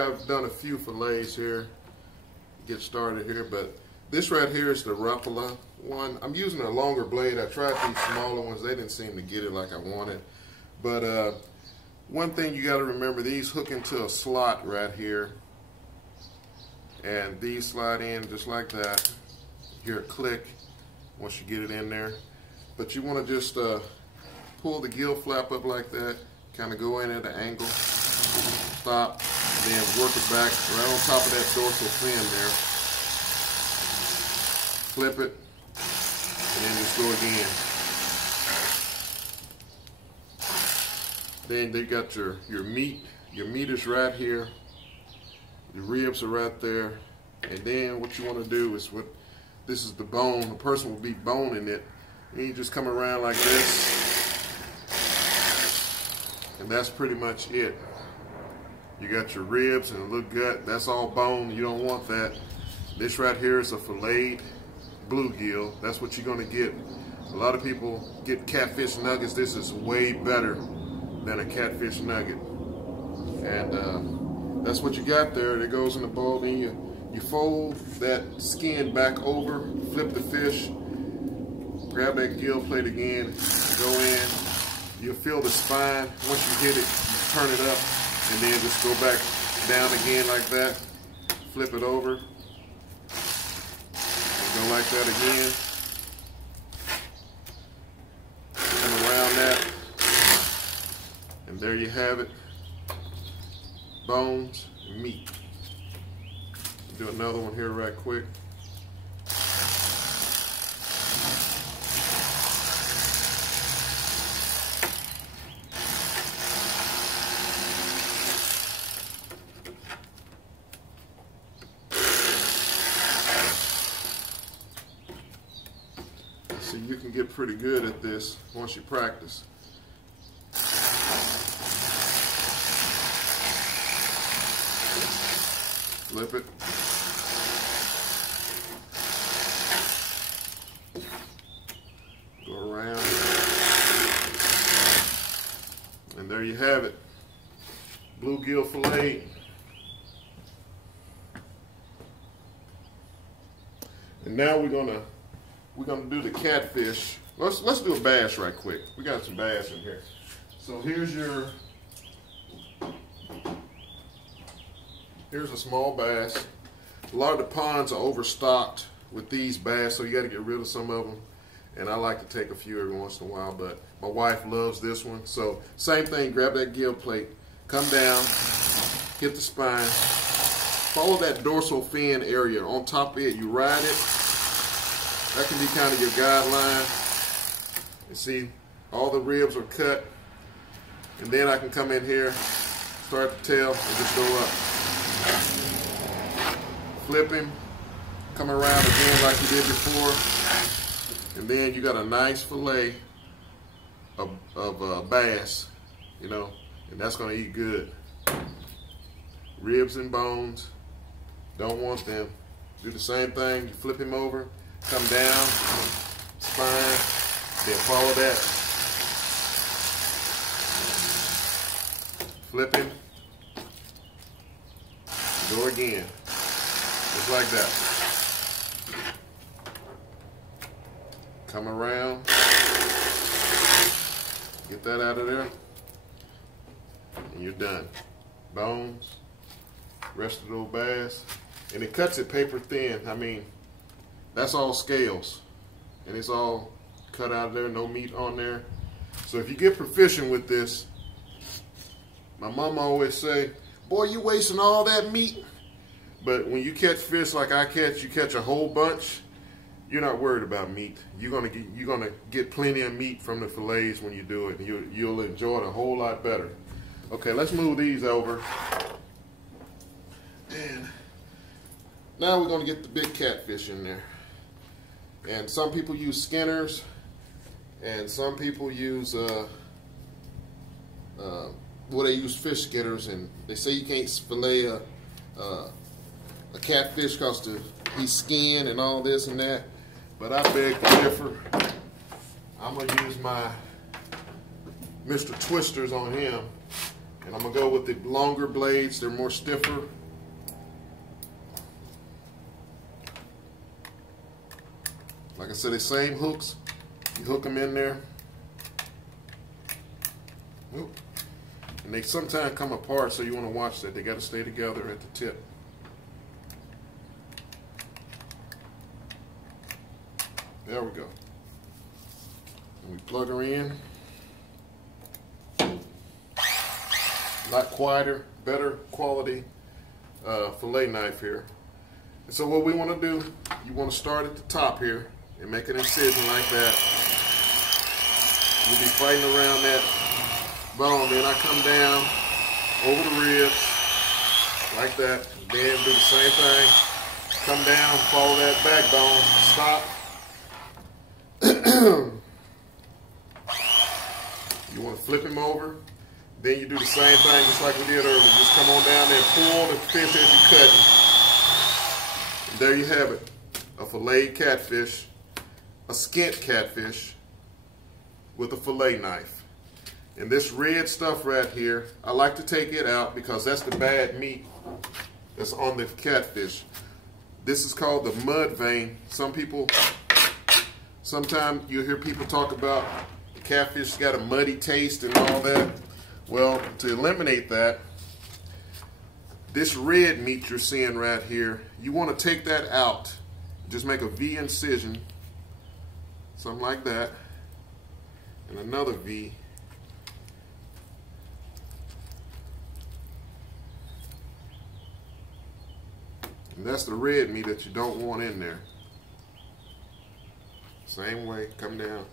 I've done a few fillets here. Get started here, but this right here is the Ruffalo one. I'm using a longer blade. I tried these smaller ones. They didn't seem to get it like I wanted. But one thing you got to remember, these hook into a slot right here. And these slide in just like that. You hear it click once you get it in there. But you want to just pull the gill flap up like that. Kind of go in at an angle. Stop. And then work it back right on top of that dorsal fin there. Flip it. And then just go again. Then you got your meat. Your meat is right here. The ribs are right there. And then what you want to do is, this is the bone. The person will be boning it. And you just come around like this. And that's pretty much it. You got your ribs and a little gut. That's all bone. You don't want that. This right here is a filleted bluegill. That's what you're going to get. A lot of people get catfish nuggets. This is way better than a catfish nugget. And that's what you got there. It goes in the bowl. Then you fold that skin back over, flip the fish, grab that gill plate again, go in. You'll feel the spine. Once you hit it, you turn it up, and then just go back down again like that. Flip it over. And go like that again. Come around that. And there you have it. Bones and meat. Do another one here right quick. See, you can get pretty good at this once you practice. Flip it. Go around. And there you have it. Bluegill fillet. And now we're gonna do the catfish. Let's do a bass right quick. We got some bass in here. So here's a small bass. A lot of the ponds are overstocked with these bass, so you got to get rid of some of them. And I like to take a few every once in a while, but my wife loves this one. So same thing, grab that gill plate, come down, hit the spine, follow that dorsal fin area. On top of it, you ride it. That can be kind of your guideline. And see, all the ribs are cut. And then I can come in here, start the tail, and just go up. Flip him, come around again like you did before, and then you got a nice fillet of bass, you know, and that's going to eat good. Ribs and bones, don't want them. Do the same thing, you flip him over, come down, spine, then follow that. Flip him. Go again, just like that. Come around, get that out of there, and you're done. Bones, rest of the old bass, and it cuts it paper thin. I mean, that's all scales, and it's all cut out of there, no meat on there. So if you get proficient with this, my mom always say, boy, you wasting all that meat. But when you catch fish like I catch, you catch a whole bunch, you're not worried about meat. You're gonna get plenty of meat from the fillets when you do it. And you'll enjoy it a whole lot better. Okay, let's move these over. And now we're gonna get the big catfish in there. And some people use skinners, and some people use they use fish skinners, and they say you can't fillet a catfish because he's skinned and all this and that. But I beg to differ. I'm gonna use my Mr. Twisters on him, And I'm gonna go with the longer blades. They're more stiffer. Like I said, the same hooks. You hook them in there. Oop. And they sometimes come apart, so you want to watch that. They got to stay together at the tip. There we go. And we plug her in. A lot quieter, better quality fillet knife here. And so what we want to do, you want to start at the top here and make an incision like that. You'll be fighting around that bone. Then I come down over the ribs like that. Then do the same thing. Come down, follow that backbone, stop. You want to flip him over. Then you do the same thing just like we did earlier. Just come on down there and pull the fish as you cut him. And there you have it. A filleted catfish, a skint catfish with a fillet knife. And this red stuff right here, I like to take it out because that's the bad meat that's on the catfish. This is called the mud vein. Sometimes you hear people talk about the catfish got a muddy taste and all that. Well, to eliminate that, this red meat you're seeing right here, you want to take that out. Just make a V incision, something like that, and another V. And that's the red meat that you don't want in there. Same way, come down,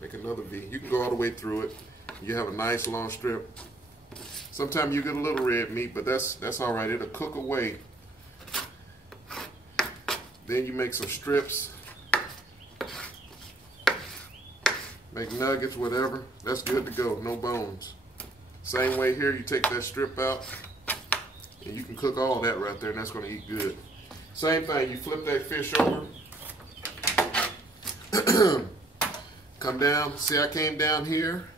make another V. You can go all the way through it. You have a nice long strip. Sometimes you get a little red meat, but that's all right. It'll cook away. Then you make some strips. Make nuggets, whatever. That's good to go, no bones. Same way here, you take that strip out, and you can cook all that right there, and that's going to eat good. Same thing, you flip that fish over. Come down. See, I came down here,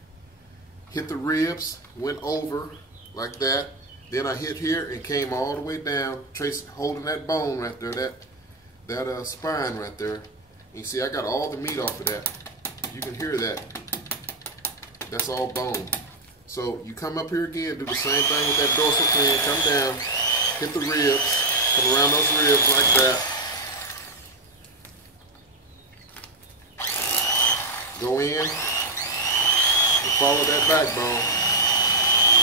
hit the ribs, went over like that. Then I hit here and came all the way down, holding that bone right there, that spine right there. And you see, I got all the meat off of that. You can hear that. That's all bone. So you come up here again, do the same thing with that dorsal fin. Come down, hit the ribs, come around those ribs like that. Go in and follow that backbone,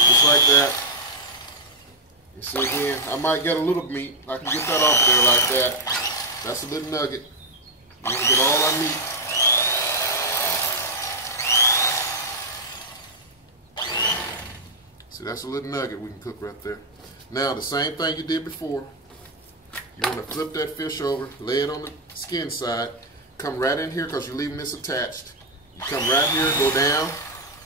just like that. You see again, I might get a little meat. I can get that off there like that. That's a little nugget. You want to get all our meat. See, that's a little nugget we can cook right there. Now, the same thing you did before. You want to flip that fish over, lay it on the skin side, come right in here because you're leaving this attached. You come right here, go down,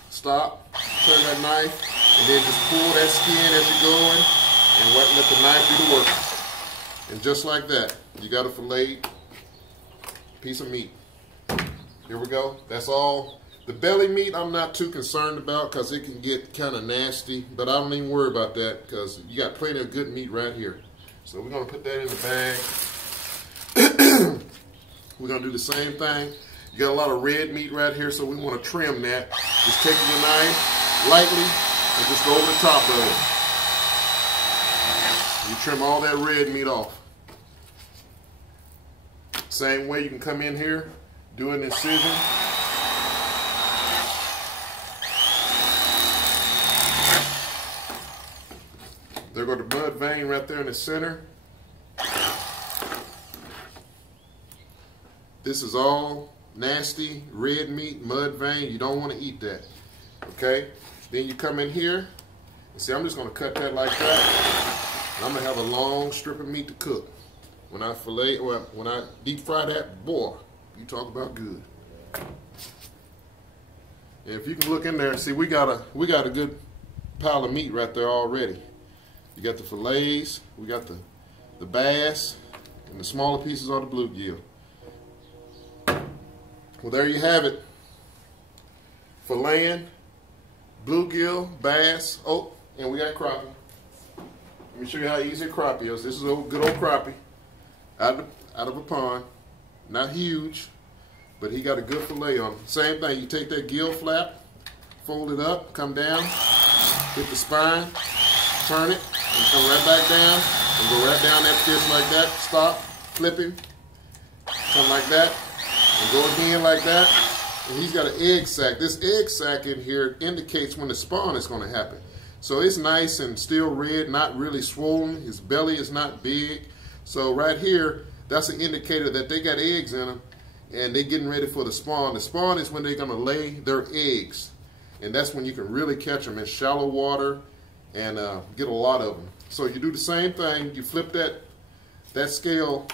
stop, turn that knife, and then just pull that skin as you're going, and let the knife do the work. And just like that, you got a filleted piece of meat. Here we go. That's all. The belly meat I'm not too concerned about because it can get kind of nasty, but I don't even worry about that because you got plenty of good meat right here. So we're going to put that in the bag. We're going to do the same thing. You got a lot of red meat right here, so we want to trim that. Just take your knife lightly and just go over the top of it. You trim all that red meat off. Same way you can come in here, do an incision. There go the mud vein right there in the center. This is all nasty red meat, mud vein. You don't want to eat that. Okay? Then you come in here. And see, I'm just going to cut that like that. And I'm going to have a long strip of meat to cook. When I fillet, or when I deep fry that, boy, you talk about good. And if you can look in there and see, we got a good pile of meat right there already. You got the fillets, we got the bass, and the smaller pieces are the bluegill. Well, there you have it. Filleting, bluegill, bass. Oh, and we got crappie. Let me show you how easy a crappie is. This is a good old crappie out of a pond. Not huge, but he got a good fillet on him. Same thing, you take that gill flap, fold it up, come down, hit the spine, turn it, and come right back down, and go right down that fish like that. Stop, flip him, come like that, and go again like that. And he's got an egg sac. This egg sac in here indicates when the spawn is going to happen. So it's nice and still red, not really swollen. His belly is not big. So right here, that's an indicator that they got eggs in them and they're getting ready for the spawn. The spawn is when they're going to lay their eggs. And that's when you can really catch them in shallow water and get a lot of them. So you do the same thing. You flip that scale.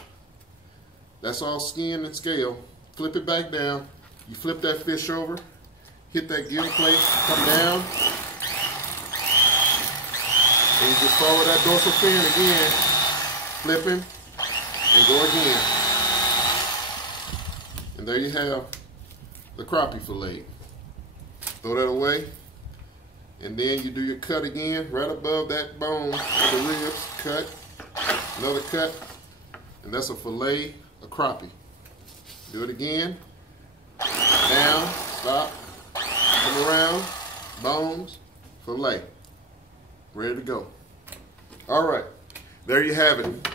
That's all skin and scale. Flip it back down. You flip that fish over, hit that gill plate, come down, and you just follow that dorsal fin again, flip him, and go again. And there you have the crappie fillet. Throw that away, and then you do your cut again, right above that bone of the ribs, cut, another cut, and that's a fillet of crappie. Do it again. Down, stop, come around, bones, fillet. Ready to go. All right, there you have it.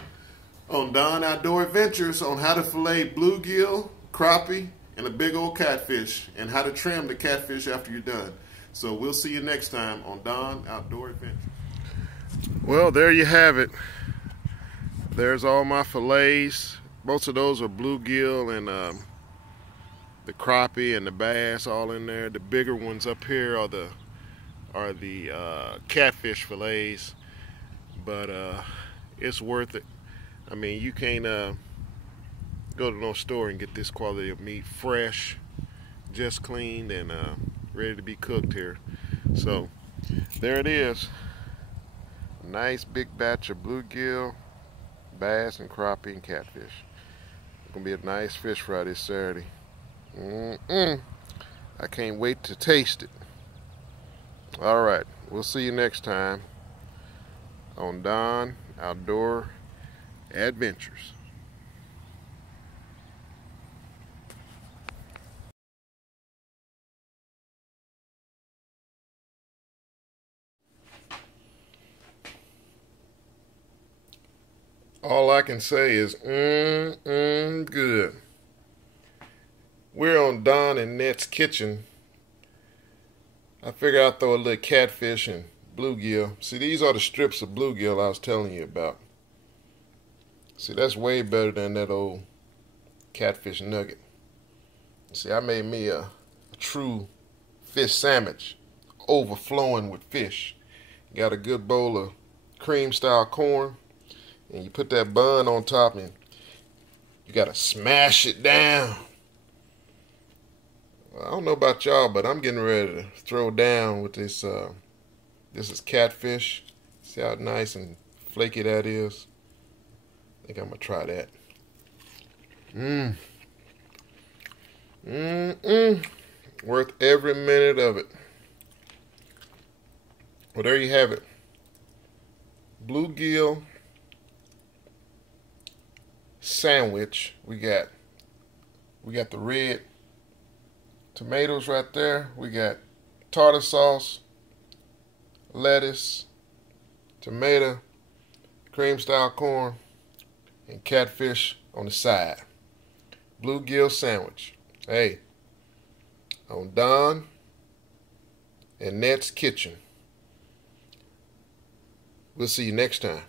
On Don Outdoor Adventures on how to fillet bluegill, crappie, and a big old catfish, and how to trim the catfish after you're done. So we'll see you next time on Don Outdoor Adventures. Well, there you have it. There's all my fillets. Most of those are bluegill and the crappie and the bass all in there. The bigger ones up here are the catfish fillets, but it's worth it. I mean, you can't go to no store and get this quality of meat fresh, just cleaned and ready to be cooked here. So there it is, a nice big batch of bluegill, bass, and crappie and catfish. It's gonna be a nice fish fry this Saturday. I can't wait to taste it. All right, we'll see you next time on Don Outdoor Adventures. All I can say is good. We're on Don and Net's kitchen. I figured I'd throw a little catfish and bluegill. See, these are the strips of bluegill I was telling you about. See, that's way better than that old catfish nugget. See, I made me a true fish sandwich, overflowing with fish. Got a good bowl of cream style corn, and you put that bun on top, and you gotta smash it down. I don't know about y'all, but I'm getting ready to throw down with this. This is catfish. See how nice and flaky that is? I think I'm gonna try that. Worth every minute of it. Well, there you have it. Bluegill sandwich. We got the red tomatoes right there. We got tartar sauce, lettuce, tomato, cream style corn, and catfish on the side. Bluegill sandwich. Hey, on Don and Net's kitchen. We'll see you next time.